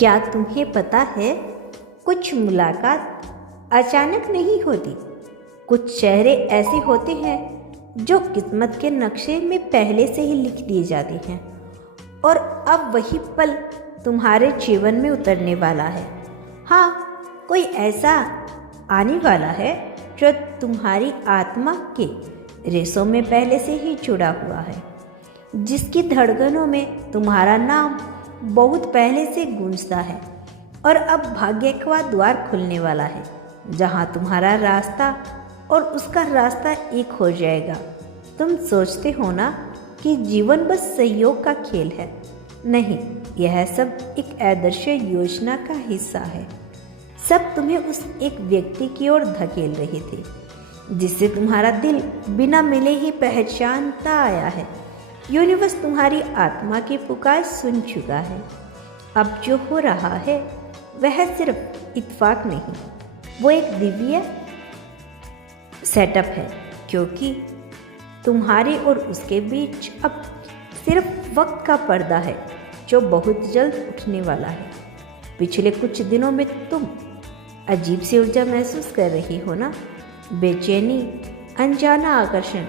क्या तुम्हें पता है, कुछ मुलाकात अचानक नहीं होती। कुछ चेहरे ऐसे होते हैं जो किस्मत के नक्शे में पहले से ही लिख दिए जाते हैं और अब वही पल तुम्हारे जीवन में उतरने वाला है। हाँ, कोई ऐसा आने वाला है जो तुम्हारी आत्मा के रेशों में पहले से ही जुड़ा हुआ है, जिसकी धड़कनों में तुम्हारा नाम बहुत पहले से गूंजता है और अब भाग्य का द्वार खुलने वाला है, जहां तुम्हारा रास्ता और उसका रास्ता एक हो जाएगा। तुम सोचते हो ना कि जीवन बस सहयोग का खेल है। नहीं, यह सब एक आदर्श योजना का हिस्सा है। सब तुम्हें उस एक व्यक्ति की ओर धकेल रहे थे जिससे तुम्हारा दिल बिना मिले ही पहचानता आया है। यूनिवर्स तुम्हारी आत्मा की पुकार सुन चुका है। अब जो हो रहा है वह सिर्फ इत्तेफाक नहीं, वो एक दिव्य सेटअप है, क्योंकि तुम्हारे और उसके बीच अब सिर्फ वक्त का पर्दा है जो बहुत जल्द उठने वाला है। पिछले कुछ दिनों में तुम अजीब सी ऊर्जा महसूस कर रही हो ना, बेचैनी, अनजाना आकर्षण,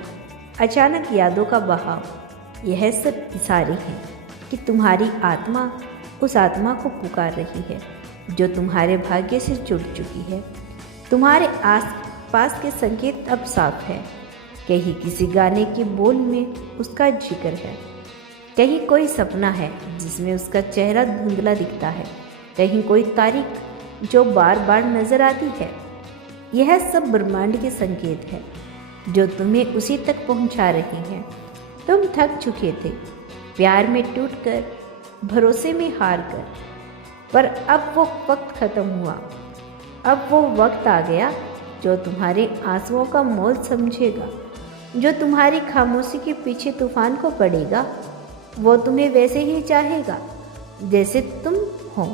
अचानक यादों का बहाव। यह सब इशारे हैं कि तुम्हारी आत्मा उस आत्मा को पुकार रही है जो तुम्हारे भाग्य से जुड़ चुकी है। तुम्हारे आस पास के संकेत अब साफ है। कहीं किसी गाने के बोल में उसका जिक्र है, कहीं कोई सपना है जिसमें उसका चेहरा धुंधला दिखता है, कहीं कोई तारीख जो बार बार नजर आती है। यह सब ब्रह्मांड के संकेत है जो तुम्हें उसी तक पहुंचा रही हैं। तुम थक चुके थे, प्यार में टूटकर, भरोसे में हार कर, पर अब वो वक्त खत्म हुआ। अब वो वक्त आ गया जो तुम्हारे आंसुओं का मोल समझेगा, जो तुम्हारी खामोशी के पीछे तूफान को पड़ेगा। वो तुम्हें वैसे ही चाहेगा जैसे तुम हो,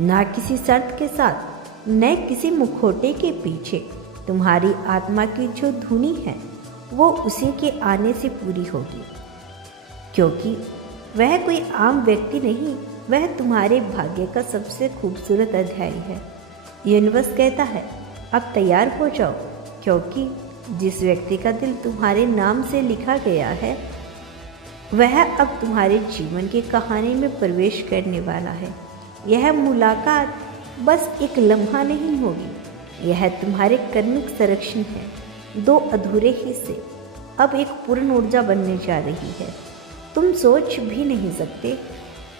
ना किसी शर्त के साथ, न किसी मुखौटे के पीछे। तुम्हारी आत्मा की जो धुनी है वो उसी के आने से पूरी होगी, क्योंकि वह कोई आम व्यक्ति नहीं, वह तुम्हारे भाग्य का सबसे खूबसूरत अध्याय है। यूनिवर्स कहता है, अब तैयार हो जाओ, क्योंकि जिस व्यक्ति का दिल तुम्हारे नाम से लिखा गया है वह अब तुम्हारे जीवन की कहानी में प्रवेश करने वाला है। यह मुलाकात बस एक लम्हा नहीं होगी, यह तुम्हारे कर्मिक संरक्षण है। दो अधूरे हिस्से अब एक पूर्ण ऊर्जा बनने जा रही है। तुम सोच भी नहीं सकते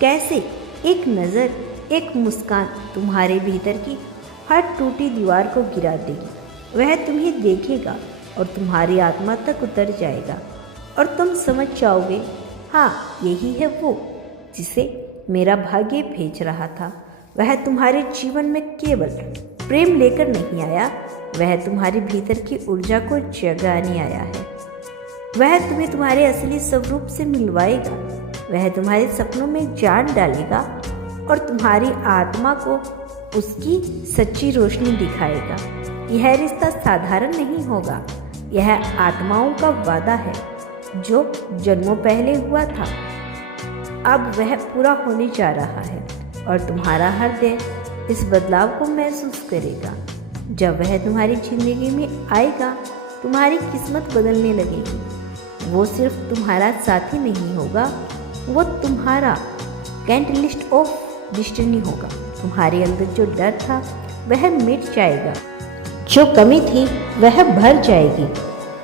कैसे एक नज़र, एक मुस्कान तुम्हारे भीतर की हर टूटी दीवार को गिरा देगी। वह तुम्हें देखेगा और तुम्हारी आत्मा तक उतर जाएगा और तुम समझ जाओगे, हाँ, यही है वो जिसे मेरा भाग्य भेज रहा था। वह तुम्हारे जीवन में केवल प्रेम लेकर नहीं आया, वह तुम्हारे भीतर की ऊर्जा को जगाने आया है। वह तुम्हें तुम्हारे असली स्वरूप से मिलवाएगा, वह तुम्हारे सपनों में जान डालेगा और तुम्हारी आत्मा को उसकी सच्ची रोशनी दिखाएगा। यह रिश्ता साधारण नहीं होगा, यह आत्माओं का वादा है जो जन्मों पहले हुआ था। अब वह पूरा होने जा रहा है और तुम्हारा हृदय इस बदलाव को महसूस करेगा। जब वह तुम्हारी जिंदगी में आएगा, तुम्हारी किस्मत बदलने लगेगी। वो सिर्फ तुम्हारा साथी नहीं होगा, वो तुम्हारा कैटलिस्ट ऑफ डेस्टिनी होगा। तुम्हारे अंदर जो डर था वह मिट जाएगा, जो कमी थी वह भर जाएगी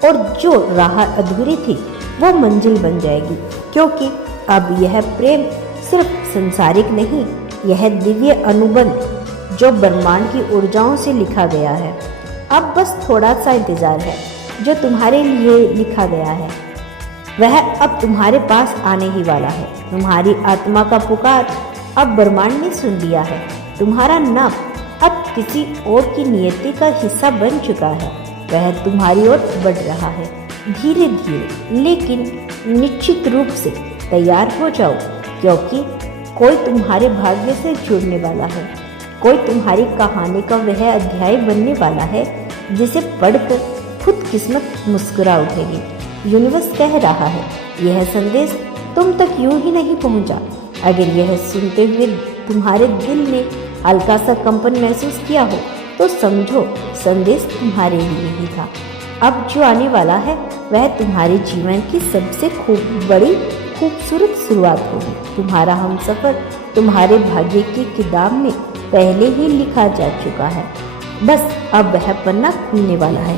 और जो राह अधूरी थी वो मंजिल बन जाएगी, क्योंकि अब यह प्रेम सिर्फ संसारिक नहीं, यह दिव्य अनुबंध जो ब्रह्मांड की ऊर्जाओं से लिखा गया है। अब बस थोड़ा सा इंतजार है। जो तुम्हारे लिए लिखा गया है वह अब तुम्हारे पास आने ही वाला है। तुम्हारी आत्मा का पुकार अब ब्रह्मांड ने सुन लिया है। तुम्हारा नाम अब किसी और की नियति का हिस्सा बन चुका है। वह तुम्हारी ओर बढ़ रहा है, धीरे धीरे लेकिन निश्चित रूप से। तैयार हो जाओ, क्योंकि कोई तुम्हारे भाग्य से जुड़ने वाला है, कोई तुम्हारी कहानी का वह अध्याय बनने वाला है जिसे पढ़कर खुद किस्मत मुस्कुरा उठेगी। यूनिवर्स कह रहा है, यह संदेश तुम तक यूं ही नहीं पहुंचा। अगर यह सुनते हुए तुम्हारे दिल ने हल्का सा कंपन महसूस किया हो तो समझो संदेश तुम्हारे लिए ही था। अब जो आने वाला है वह तुम्हारे जीवन की सबसे बड़ी खूबसूरत शुरुआत होगी। तुम्हारा हमसफर तुम्हारे भाग्य की किताब में पहले ही लिखा जा चुका है, बस अब वह पन्ना खुलने वाला है।